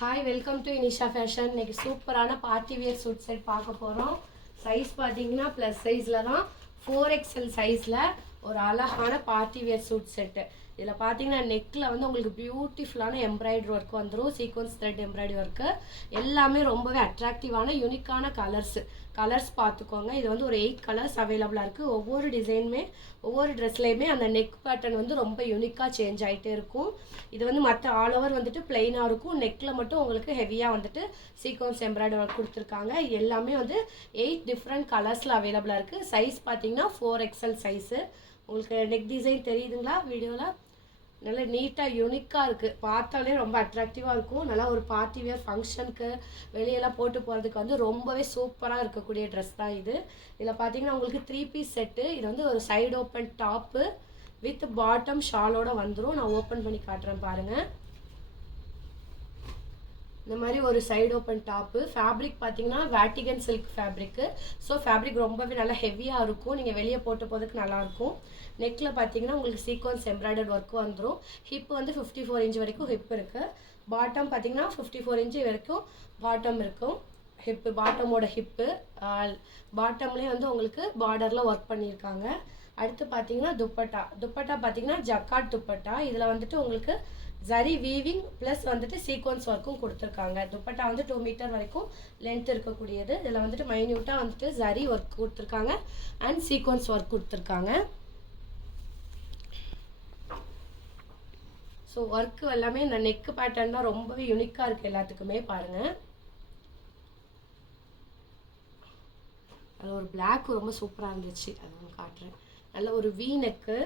Hi, welcome to Inisha fashion. இன்னைக்கு சூப்பரான party wear suit set பார்க்க போகிறோம். சைஸ் பார்த்தீங்கன்னா ப்ளஸ் சைஸில் தான் 4XL சைஸில் ஒரு அழகான பார்ட்டி வியர் சூட் செட்டு. இதில் பார்த்தீங்கன்னா நெக்கில் வந்து உங்களுக்கு பியூட்டிஃபுல்லான எம்ப்ராய்டரி ஒர்க் வந்துடும். சீக்வன்ஸ் த்ரெட் எம்ப்ராய்டரி ஒர்க்கு எல்லாமே ரொம்பவே அட்ராக்டிவான யூனிக்கான கலர்ஸ் பார்த்துக்கோங்க. இது வந்து ஒரு 8 கலர்ஸ் அவைலபிளாக இருக்குது. ஒவ்வொரு டிசைனுமே ஒவ்வொரு ட்ரெஸ்லேயுமே அந்த நெக் பேட்டர்ன் வந்து ரொம்ப யூனிக்காக சேஞ்ச் ஆகிட்டே இருக்கும். இது வந்து மற்ற ஆல் ஓவர் வந்துட்டு பிளெயினாக இருக்கும். நெக்கில் மட்டும் உங்களுக்கு ஹெவியாக வந்துட்டு சீக்வன்ஸ் எம்ப்ராய்டரி ஒர்க் கொடுத்துருக்காங்க. இது எல்லாமே வந்து 8 டிஃப்ரெண்ட் கலர்ஸில் அவைலபிளாக இருக்குது. சைஸ் பார்த்தீங்கன்னா 4XL சைஸு. உங்களுக்கு நெக் டிசைன் தெரியுதுங்களா வீடியோவில்? நல்லா நீட்டாக யூனிக்காக இருக்குது. பார்த்தாலே ரொம்ப அட்ராக்டிவாக இருக்கும். நல்லா ஒரு பார்ட்டி வேர் ஃபங்க்ஷனுக்கு வெளியெல்லாம் போட்டு போகிறதுக்கு வந்து ரொம்பவே சூப்பராக இருக்கக்கூடிய ட்ரெஸ் தான் இது. இதில் பார்த்தீங்கன்னா உங்களுக்கு 3 பீஸ் செட்டு. இது வந்து ஒரு side open top with bottom ஷாலோட வந்துடும். நான் ஓப்பன் பண்ணி காட்டுறேன் பாருங்கள். இந்த மாதிரி ஒரு சைடு ஓப்பன் டாப்பு. ஃபேப்ரிக் பார்த்தீங்கன்னா வேட்டிகன் சில்க் ஃபேப்ரிக்கு. ஸோ ஃபேப்ரிக் ரொம்பவே நல்லா ஹெவியாக இருக்கும். நீங்கள் வெளியே போட்டு போகிறதுக்கு நல்லாயிருக்கும். நெக்கில் பார்த்தீங்கன்னா உங்களுக்கு சீக்வன்ஸ் எம்ப்ராய்டர்ட் ஒர்க் வந்துடும். ஹிப் வந்து 54 இன்ச் வரைக்கும் ஹிப் இருக்குது. பாட்டம் பார்த்தீங்கன்னா 54 இன்ச் வரைக்கும் பாட்டம் இருக்கும். பாட்டமோட ஹிப்பு பாட்டம்லேயே வந்து உங்களுக்கு பார்டரில் ஒர்க் பண்ணியிருக்காங்க. அடுத்து பார்த்தீங்கன்னா துப்பட்டா பார்த்தீங்கன்னா ஜக்காட் துப்பட்டா. இதில் வந்துட்டு உங்களுக்கு ஜரி வீவிங் ப்ளஸ் வந்துட்டு சீக்வன்ஸ் ஒர்க்கும் கொடுத்துருக்காங்க. துப்பட்டா வந்து 2 மீட்டர் வரைக்கும் லென்த் இருக்கக்கூடியது. இதில் வந்துட்டு மைன்யூட்டாக வந்துட்டு ஜரி ஒர்க் கொடுத்துருக்காங்க அண்ட் சீக்வன்ஸ் ஒர்க் கொடுத்துருக்காங்க. ஸோ ஒர்க்கு எல்லாமே இந்த நெக்கு பேட்டர்ன் தான் ரொம்பவே யூனிக்காக இருக்குது எல்லாத்துக்குமே. பாருங்கள், அது ஒரு பிளாக் ரொம்ப சூப்பராக இருந்துச்சு. அது நான் காட்டுறேன். நல்ல ஒரு வி நெக்கு.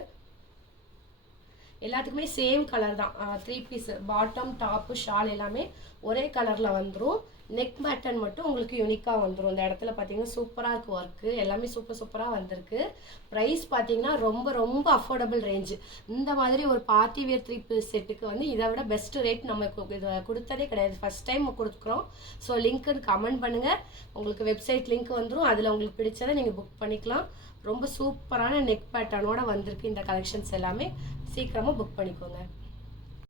எல்லாத்துக்குமே சேம் கலர் தான். 3 பீஸ் பாட்டம் டாப்பு ஷால் எல்லாமே ஒரே கலரில் வந்துடும். நெக் பேட்டர்ன் மட்டும் உங்களுக்கு யூனிக்காக வந்துடும். இந்த இடத்துல பார்த்தீங்கன்னா சூப்பராக இருக்குது ஒர்க்கு. எல்லாமே சூப்பராக வந்திருக்கு. ப்ரைஸ் பார்த்தீங்கன்னா ரொம்ப ரொம்ப அஃபோர்டபுள் ரேஞ்சு. இந்த மாதிரி ஒரு பார்ட்டி வேர் 3 பீஸ் செட்டுக்கு வந்து இதை விட பெஸ்ட் ரேட் நம்ம இதை கொடுத்ததே கிடையாது. ஃபஸ்ட் டைம் கொடுக்குறோம். ஸோ லிங்க்குன்னு கமெண்ட் பண்ணுங்கள். உங்களுக்கு வெப்சைட் லிங்க் வந்துடும். அதில் உங்களுக்கு பிடிச்சதை நீங்கள் புக் பண்ணிக்கலாம். ரொம்ப சூப்பரான நெக் பேட்டர்னோட வந்திருக்கு இந்த கலெக்ஷன்ஸ் எல்லாமே. சீக்கிரமாக புக் பண்ணிக்கோங்க.